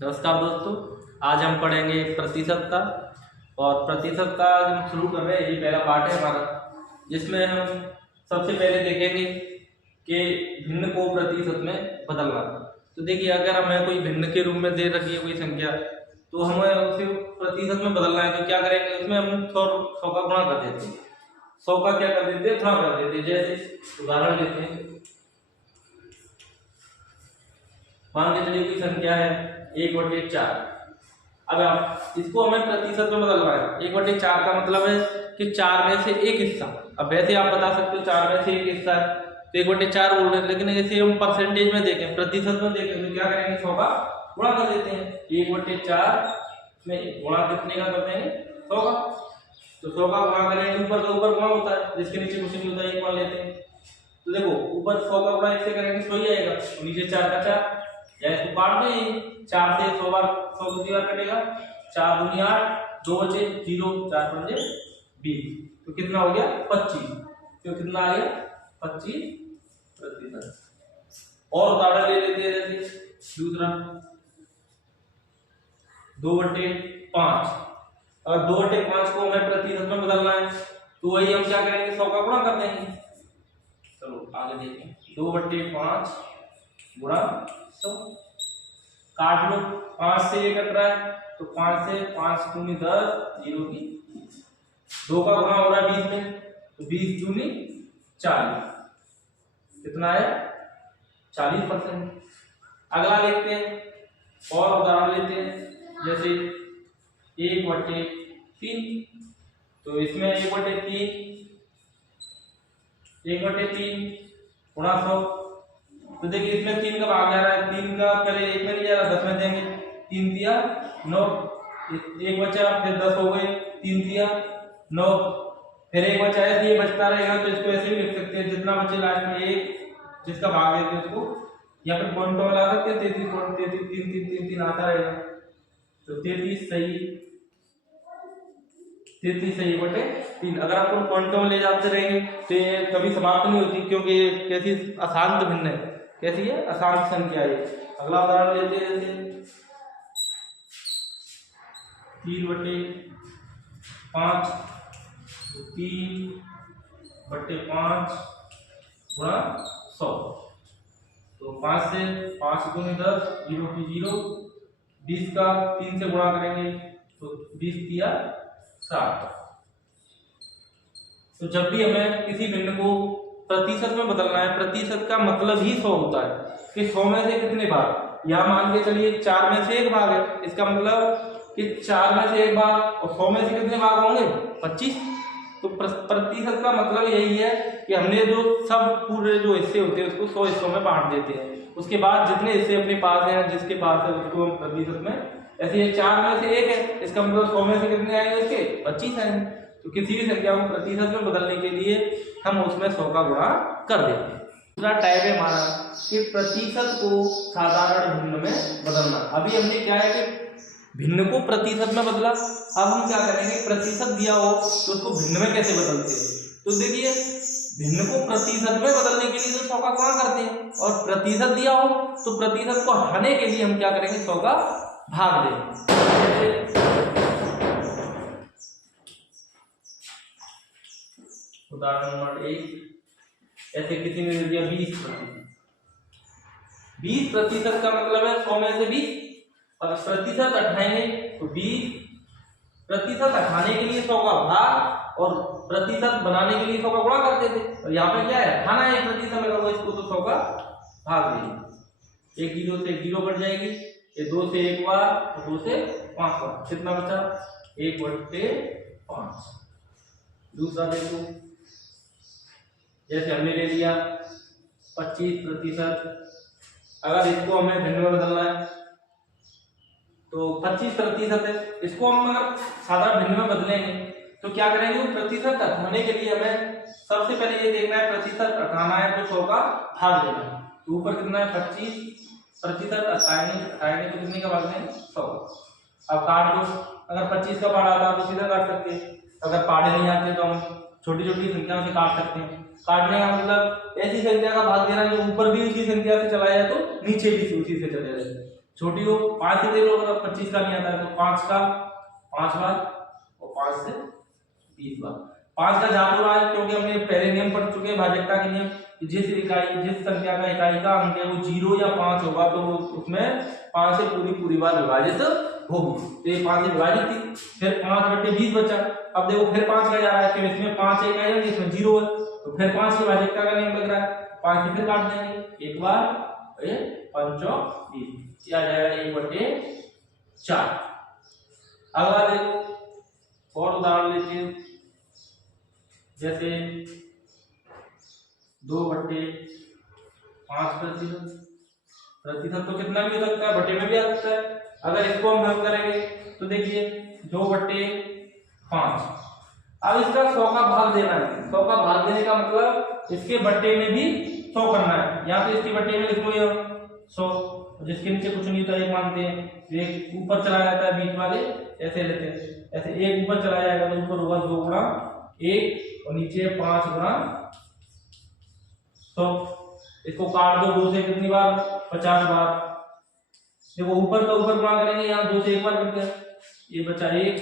नमस्कार दोस्तों, आज हम पढ़ेंगे प्रतिशत का। और प्रतिशत का हम शुरू कर रहे हैं। ये पहला पार्ट है हमारा, जिसमें हम सबसे पहले देखेंगे कि भिन्न को प्रतिशत में बदलना। तो देखिए, अगर हमें कोई भिन्न के रूप में दे रखी है कोई संख्या, तो हमें उसे प्रतिशत में बदलना है। तो क्या करेंगे, उसमें हम 100 का गुणा कर देते हैं। 100 का क्या कर देते हैं, गुणा कर देते हैं। जैसे उदाहरण लेते हैं, मान के चलिए की संख्या है 1/4। अब आप इसको हमें प्रतिशत में बदलना है। 1/4 का मतलब है कि 4 में से एक हिस्सा। अब वैसे आप बता सकते हो 4 में से एक हिस्सा है तो 1/4 बोल रहे हैं, लेकिन जैसे हम परसेंटेज में देखें, प्रतिशत में देखें, तो क्या करेंगे, 100 का गुणा कर देते हैं। 1/4 में गुणा कितने का करते हैं, 100 का। तो 100 का गुणा करेंगे, ऊपर का ऊपर गुणा होता है, जिसके नीचे कुछ नहीं होता है, 1 मान लेते हैं। तो देखो, ऊपर 100 का गुणा इससे करेंगे 100 ही आएगा, नीचे 4 का 4, या इसको काट दें। 4 से 100 बार 100 कितनी बार कटेगा, 4 दूनी 8, 2 बचे 0, 4 पंजे 20, तो कितना हो गया, 25। तो कितना आ गया, 25%। और उदाहरण ले लेते हैं, जैसे दूसरा 2/5। और 2/5 को हमें प्रतिशत में बदलना है, तो वही हम क्या करेंगे, 100 का गुणा कर देंगे। चलो आगे देखें, 2/5 गुणा 100, काट लो। 5 से ये कट रहा है, तो 5 से 5 दूनी 10, 0 की 2 का गुणा हो रहा है 20 में, तो 20 दूनी 40, कितना है, 40%। अगला देखते हैं, और उदाहरण लेते हैं, जैसे 1/3। तो इसमें 1/3 गुणा 100। तो देखिए, इसमें 3 का भाग जा रहा है, 3 का पहले 1 में नहीं जा रहा, 10 में देंगे। 3 दिया 9, 1 बचा, फिर 10 हो गए, 3 दिया 9, फिर 1 बचा, ऐसे ये बचता रहेगा। तो इसको ऐसे भी लिख सकते हैं, जितना बचे लास्ट में 1, जिसका भाग देते हैं उसको, या फिर पॉइंटों में ला सकते हैं, 33 3 3 आता रहेगा। तो 33 सही 1/3। अगर आप उन पॉइंटों में ले जाते रहेंगे तो ये कभी समाप्त नहीं होती, क्योंकि ये कैसी अशांत भिन्न है, कैसी है, अशांत संख्या है। अगला उदाहरण लेते हैं, जैसे 3/5, 3/5 गुणा 100। तो 5 से 5 दूनी 10, 0 की 0, 20 का 3 से गुणा करेंगे, तो 20 दिया 7। तो जब भी हमें किसी भिन्न को प्रतिशत में बदलना है, प्रतिशत का मतलब ही 100 होता है कि 100 में से कितने भाग। यहाँ मान के चलिए 4 में से 1 भाग है, इसका मतलब कि 4 में से 1 भाग, और 100 में से कितने भाग होंगे, 25। तो प्रतिशत का मतलब यही है कि हमने जो सब पूरे जो हिस्से होते हैं उसको 100 हिस्सों में बांट देते हैं। उसके बाद जितने हिस्से अपने पास हैं, जिसके पास है, उसको हम प्रतिशत में, ऐसे ये 4 में से 1 है, इसका मतलब 100 में से कितने आएंगे, इसके 25 आएंगे। तो किसी भी संख्या को प्रतिशत में बदलने के लिए हम उसमें 100 का गुणा कर देते हैं। दूसरा टाइप है हमारा कि प्रतिशत को साधारण भिन्न में बदलना। अभी हमने क्या है कि भिन्न को प्रतिशत में बदला, अब हम क्या करेंगे, प्रतिशत दिया हो तो उसको भिन्न में कैसे बदलते हैं। तो देखिए, भिन्न को प्रतिशत में बदलने के लिए तो 100 का गुणा करते हैं, और प्रतिशत दिया हो तो प्रतिशत को हटाने के लिए हम क्या करेंगे, 100 का भाग देंगे। उदाहरण नंबर 1, ऐसे किसी ने दे दिया 20%। 20% का मतलब है 100 में से 20, और प्रतिशत हटाएंगे तो 20% हटाने के लिए 100 का भाग, और प्रतिशत बनाने के लिए 100 का गुणा करते थे। और यहाँ पे क्या है, हटाना है प्रतिशत में, तो इसको तो 100 का भाग देंगे। 1 0 से 1 0 कट जाएगी, ये 2 से 1 बार, 2 से 5 बार, कितना बचा, 1/5। दूसरा देखो, जैसे हमने ले लिया 25%। अगर इसको हमें भिन्न में बदलना है तो 25% है, इसको हम अगर साधारण भिन्न में बदलेंगे तो क्या करेंगे, प्रतिशत हटाने के लिए हमें सबसे पहले ये देखना है, प्रतिशत हटाना है तो 100 का भाग देना है। तो ऊपर कितना है, 25%, हटाएंगे तो कितने का भाग देंगे, 100। अब काट लो, अगर 25 का पार्ट आता है तो सीधा काट सकते हैं, अगर पार्ट नहीं आते तो हम छोटी छोटी संख्याओं से काट सकते हैं। काटने का मतलब ऐसी संख्या का भाग देना जो ऊपर भी उसी संख्या से चला जाए तो नीचे भी उसी से चले जाए। छोटी हो 5 से दे लो, अगर 25 का नहीं आता है तो 5 का 5 बार और 5 से 20 बार। 5 का जा तो रहा है क्योंकि हमने पहले नियम पढ़ चुके हैं भाज्यता के नियम, जिस संख्या का इकाई का अंक है वो 0 या 5 होगा तो वो उसमें 5 से पूरी बार विभाजित होगी। तो ये 5 से विभाजित थी, फिर 5/20 बचा। अब देखो फिर 5 का जा रहा है, फिर इसमें 5 एक आएगा, इसमें 0 है तो फिर 5 की भाज्यता का नियम लग रहा है, 5 से फिर काट देंगे एक बार, ये 5 और 20 क्या जाएगा 1/4। अगला देखो और उदाहरण लेते हैं, जैसे 2/5 प्रतिशत तो कितना भी हो सकता है, बटे में भी आ सकता है। अगर इसको हम हल करेंगे तो देखिए 2/5। अब इसका 100 का भाग देना है। 100 का भाग देने का मतलब इसके बट्टे में भी 100 करना है। यहाँ पे इसके बट्टे में लिख लो ये 100, जिसके नीचे कुछ नहीं होता एक मानते हैं, एक ऊपर चला जाता है, बीच वाले ऐसे लेते हैं, ऐसे एक ऊपर चला जाएगा तो ऊपर होगा 2 गुणा 1 और नीचे 5 गुणा 100। इसको काट दो 2 से कितनी बार, 50 बार। देखो ऊपर का ऊपर गुणा करेंगे, यहाँ 2 से एक बार करते हैं, ये बचा 1,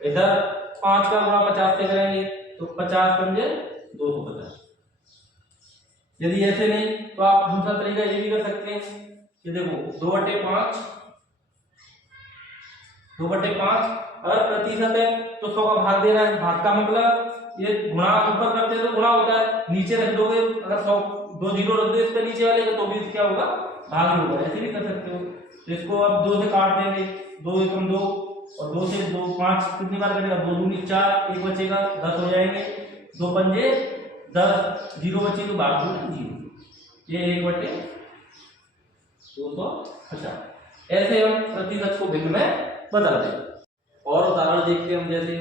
इधर 5 का गुणा 50 से करेंगे तो 50 पंजे 250। यदि ऐसे नहीं तो आप दूसरा तरीका ये भी कर सकते हैं कि देखो 2/5 अगर प्रतिशत है तो 100 का भाग देना है। भाग का मतलब ये गुणा ऊपर करते हैं तो गुणा होता है, नीचे रख दोगे अगर 100 2 जीरो रख दो इसके नीचे वाले तो भी क्या होगा, भाग होगा। ऐसे भी कर सकते हो। तो इसको अब 2 से काट देंगे, 2 एकम 2 और 2 से 2 5 कितनी बार करेगा, 2 दूनी 4, 1 बचेगा 10 हो जाएंगे, 2 पंजे 10, 0 बचे तो भाग दो 0, ये 1/250। ऐसे हम प्रतिशत को भिन्न में बदल दें। और उदाहरण देखते हैं हम, जैसे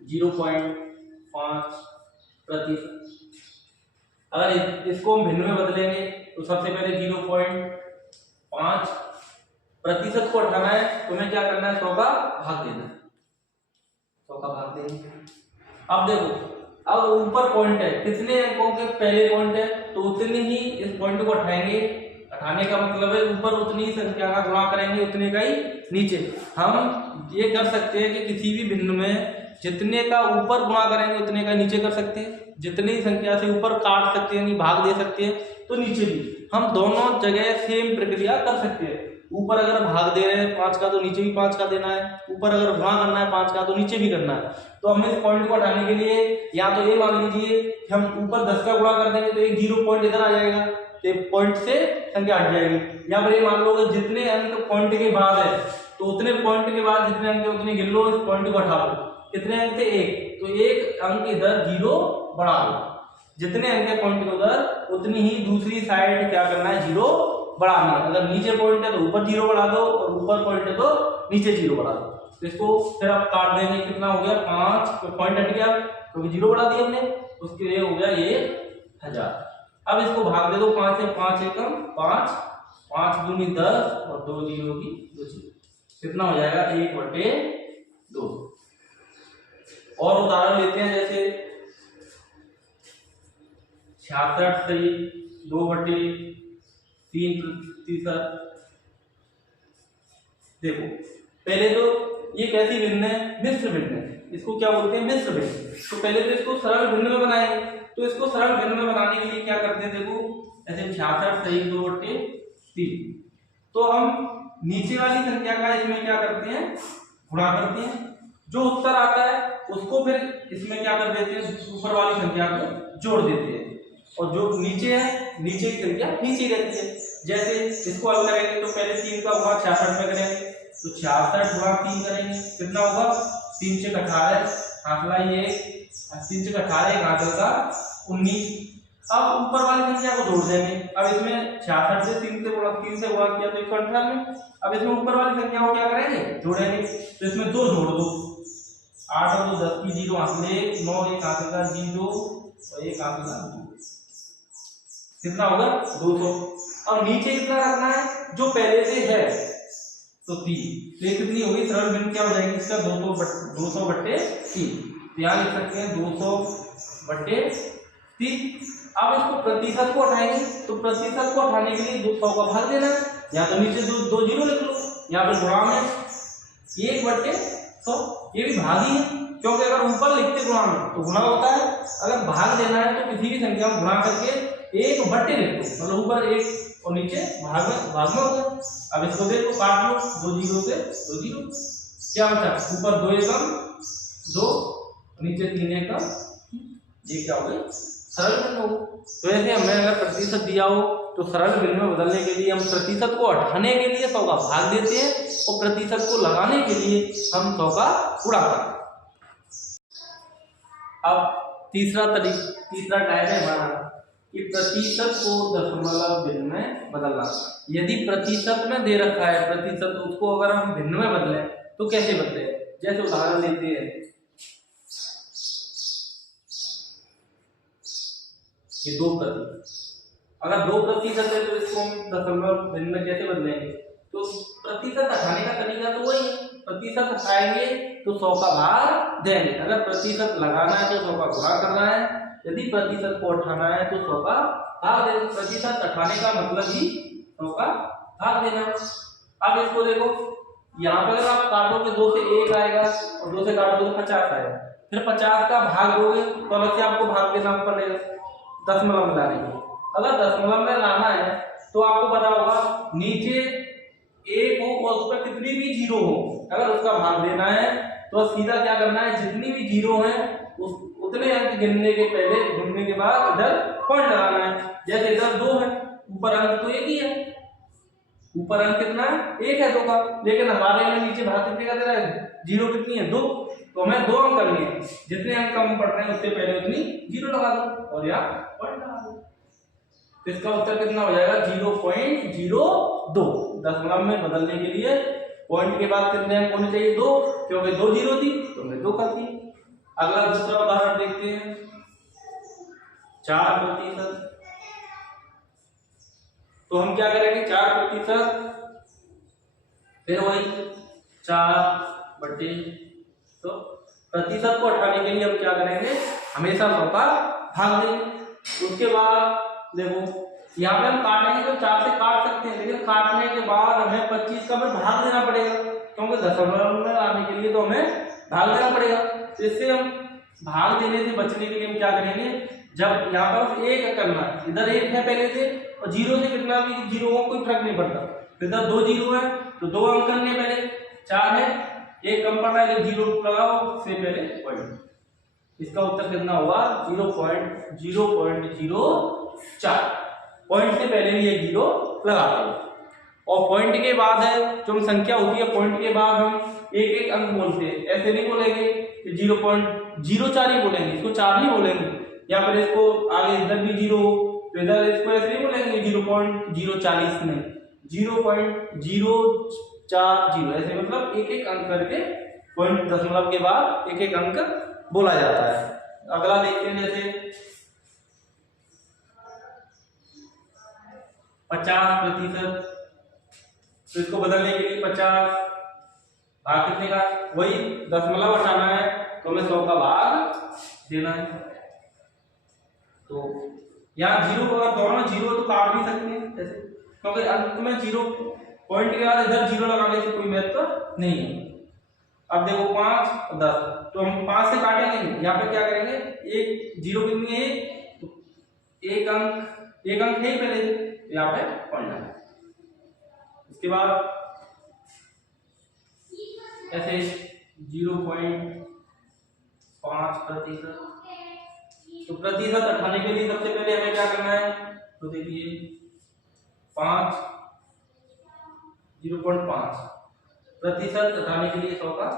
0.5%। अगर इसको हम भिन्न में बदलेंगे तो सबसे पहले 0.5% को हटाना है तो हमें क्या करना है, 100 का भाग देना है। 100 का भाग देंगे। अब देखो अब ऊपर पॉइंट है, कितने अंकों के पहले पॉइंट है तो उतने ही इस पॉइंट को हटाएंगे। हटाने का मतलब है ऊपर उतनी ही संख्या का गुणा करेंगे उतने का ही नीचे। हम ये कर सकते हैं कि किसी भी भिन्न में जितने का ऊपर गुणा करेंगे उतने का नीचे कर सकते हैं, जितनी संख्या से ऊपर काट सकते हैं भाग दे सकते हैं तो नीचे भी हम दोनों जगह सेम प्रक्रिया कर सकते हैं। ऊपर अगर भाग दे रहे हैं 5 का तो नीचे भी 5 का देना है, ऊपर अगर गुणा करना है 5 का तो नीचे भी करना है। तो हमें इस पॉइंट को हटाने के लिए या तो ये मान लीजिए कि हम ऊपर 10 का गुणा कर देंगे तो एक 0 पॉइंट इधर आ जाएगा, एक पॉइंट से संख्या हट जाएगी। या फिर ये मान लो जितने अंक पॉइंट के बाद है तो उतने पॉइंट के बाद जितने अंक उतने गिन लो, इस पॉइंट को हटा दो। कितने अंक थे, 1, तो एक अंक इधर 0 बढ़ा दो। जितने अंक के पॉइंट के उधर उतनी ही दूसरी साइड क्या करना है, 0 बढ़ाना है। अगर नीचे पॉइंट है तो ऊपर 0 बढ़ा दो और ऊपर पॉइंट है तो नीचे 0 बढ़ा दो। तो इसको फिर आप काट देंगे, कितना हो गया 5, पॉइंट हट गया क्योंकि 0 बढ़ा दिया हमने, उसके लिए हो गया ये 1000। अब इसको भाग दे दो 5 से, 5 एकम 5, 5 दूनी 10 और 2 जीरो की 2 जीरो, कितना हो जाएगा 1/2। और उदाहरण लेते हैं, जैसे 66 सही 2/3%। देखो पहले तो ये कैसी भिन्न है, मिश्र भिन्न है, इसको क्या बोलते हैं, मिश्र भिन्न। तो पहले तो इसको सरल भिन्न में बनाएंगे। तो इसको सरल भिन्न में बनाने के लिए क्या करते हैं, देखो ऐसे 66 सही 2/3, तो हम नीचे वाली संख्या का इसमें क्या करते हैं, गुणा करते हैं। जो उत्तर आता है उसको फिर इसमें क्या कर देते हैं, ऊपर वाली संख्या को जोड़ देते हैं, और जो नीचे है नीचे की संख्या नीचे रहती है। जैसे इसको हल करेंगे तो पहले 3 का गुणा 66 में करेंगे तो 66 गुणा 3 करेंगे, कितना होगा 3 से 18, आंकड़ा ये 3 से 18, आंकड़ा का 19। अब ऊपर वाली संख्या को जोड़ देंगे। अब इसमें 66 से 3 से गुणा किया तो 198। अब इसमें ऊपर वाली संख्या को क्या करेंगे, जोड़ेंगे। तो इसमें 2 जोड़ दो, 8 और 2 10 की 0, आंकड़े 9, एक आंकड़ा का 0 और एक आंकड़ा का 2, कितना होगा 200। अब नीचे कितना रखना है, जो पहले से है तो 3, तो ये कितनी होगी, सरल भिन्न क्या हो जाएगी इसका 200/3। तो यहाँ लिख सकते हैं 200/3। अब इसको प्रतिशत को हटाएंगे, तो प्रतिशत को हटाने के लिए 100 का भाग देना है, या तो नीचे दो जीरो लिख लो, यहाँ पर गुणा में 1/100, ये भी भाग ही है, क्योंकि अगर ऊपर लिखते गुणा में तो गुणा होता है, अगर भाग देना है तो किसी भी संख्या में गुणा करके 1/, लिख दो, मतलब ऊपर 1 और नीचे भाग में हो गया। अब इसको देखो, काट लो, 2 जीरो से 2 जीरो, क्या बचा, ऊपर 2 एकम 2, नीचे 3 एकम, ये क्या हो गया, सरल भिन्न हो। तो ऐसे हमें अगर प्रतिशत दिया हो तो सरल भिन्न में बदलने के लिए हम प्रतिशत को हटाने के लिए 100 का भाग देते हैं और प्रतिशत को लगाने के लिए हम 100 का गुणा करते हैं। अब तीसरा टाइप है हमारा कि प्रतिशत को दशमलव भिन्न में बदलना। यदि प्रतिशत में दे रखा है प्रतिशत, उसको अगर हम भिन्न में बदलें तो कैसे बदले, जैसे उदाहरण लेते हैं, ये 2%, अगर 2% है तो इसको हम दशमलव भिन्न में कैसे बदलेंगे, तो प्रतिशत हटाने का तरीका तो वही है, प्रतिशत हटाएंगे तो 100 का भाग देंगे, अगर प्रतिशत लगाना है तो 100 का गुणा करना है, यदि प्रतिशत को हटाना है तो 100 का भाग देना। प्रतिशत हटाने का मतलब ही 100 का भाग देना। अब इसको देखो, यहाँ पर अगर आप काटोगे 2 से 1 आएगा और 2 से काटोगे तो 50 आएगा, फिर 50 का भाग दोगे तो अलग से आपको भाग देना पड़ेगा दशमलव में लाने के। अगर दशमलव में लाना है तो आपको पता होगा नीचे 1 हो और उस पर कितनी भी जीरो हो, अगर उसका भाग देना है तो सीधा क्या करना है, जितनी भी जीरो है उतने अंक गिनने के पहले, गिनने के बाद इधर पॉइंट लगाना है। जैसे इधर 2 है, ऊपर अंक तो 1 ही है, ऊपर अंक कितना है, 1 है 2 का, लेकिन हमारे में नीचे भाग कितने का दे रहा है, जीरो कितनी है, 2, तो हमें 2 अंक करनी है, जितने अंक कम पड़ रहे हैं उससे पहले उतनी जीरो लगा दो और यहाँ पॉइंट लगा दो। तो इसका उत्तर कितना हो जाएगा, 0.02। दशमलव में बदलने के लिए पॉइंट के बाद कितने अंक होने चाहिए, 2, क्योंकि 2 जीरो थी तो हमने 2 कर दी। अगला दूसरा उदाहरण देखते हैं, 4%। तो हम क्या करेंगे, 4%, फिर वही 4/, तो प्रतिशत को हटाने के लिए हम क्या करेंगे, हमेशा 100 का भाग देंगे। उसके बाद देखो यहाँ पे हम काटेंगे तो 4 से काट सकते हैं, लेकिन काटने के बाद हमें 25 का हमें भाग देना पड़ेगा, क्योंकि दशमलव में आने के लिए तो हमें भाग देना पड़ेगा। तो इससे हम भाग देने से बचने के लिए हम क्या करेंगे, जब यहाँ पर 1 करना है, इधर 1 है पहले से और जीरो से कितना भी जीरो हो कोई फर्क नहीं पड़ता, इधर 2 जीरो है तो 2 अंक करने पहले, 4 है, 1 कम पड़ रहा है, 0 लगाओ से पहले पॉइंट। इसका उत्तर कितना होगा, 0.04। पॉइंट से पहले भी एक जीरो लगा दो, और पॉइंट के बाद है जो संख्या होती है, पॉइंट के बाद हम एक एक अंक बोलते हैं, ऐसे नहीं बोलेंगे कि 0.04 ही बोलेंगे, इसको 4 नहीं बोलेंगे, या फिर इसको आगे इधर भी 0 तो इधर इसको ऐसे नहीं बोलेंगे 0.040 नहीं, 0.040, ऐसे मतलब एक एक अंक करके पॉइंट दशमलव के बाद एक एक अंक बोला जाता है। अगला देखते हैं, जैसे 50%, तो इसको बदलने के लिए 50 भाग कितने का, वही दशमलव हटाना है तो हमें 100 का भाग देना है। तो यहाँ जीरो, अगर दोनों जीरो तो काट भी सकते हैं ऐसे, क्योंकि अंत में जीरो, पॉइंट के बाद इधर जीरो लगाने से कोई महत्व नहीं है। अब देखो 5 और 10, तो हम 5 से काटेंगे नहीं, यहाँ पे क्या करेंगे, एक जीरो कितनी है, तो एक अंक है ही पहले, यहाँ पे पॉइंट है। इसके बाद ऐसे 0.5%, तो प्रतिशत हटाने के लिए सबसे पहले हमें क्या करना है, तो देखिए 0.5 प्रतिशत हटाने के लिए 100 का।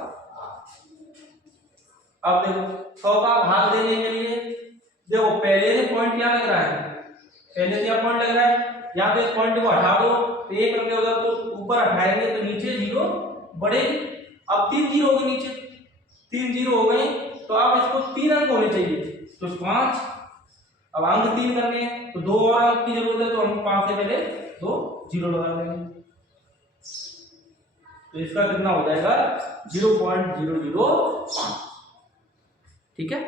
अब देखो 100 का भाग देने के लिए देखो पहले से पॉइंट क्या लग रहा है, पहले से यहाँ पॉइंट लग रहा है, यहाँ पे इस पॉइंट को हटा दो तो 1 करके होगा, तो ऊपर हटाएंगे तो नीचे जीरो बढ़ेगी। अब 3 जीरो हो गए, नीचे 3 जीरो हो गए, तो अब इसको 3 अंक होने चाहिए, तो 5, अब अंक 3 करने हैं तो 2 और अंक की जरूरत है, तो हम 5 से पहले 2 जीरो लगा देंगे, तो इसका कितना हो जाएगा 0.005। ठीक है।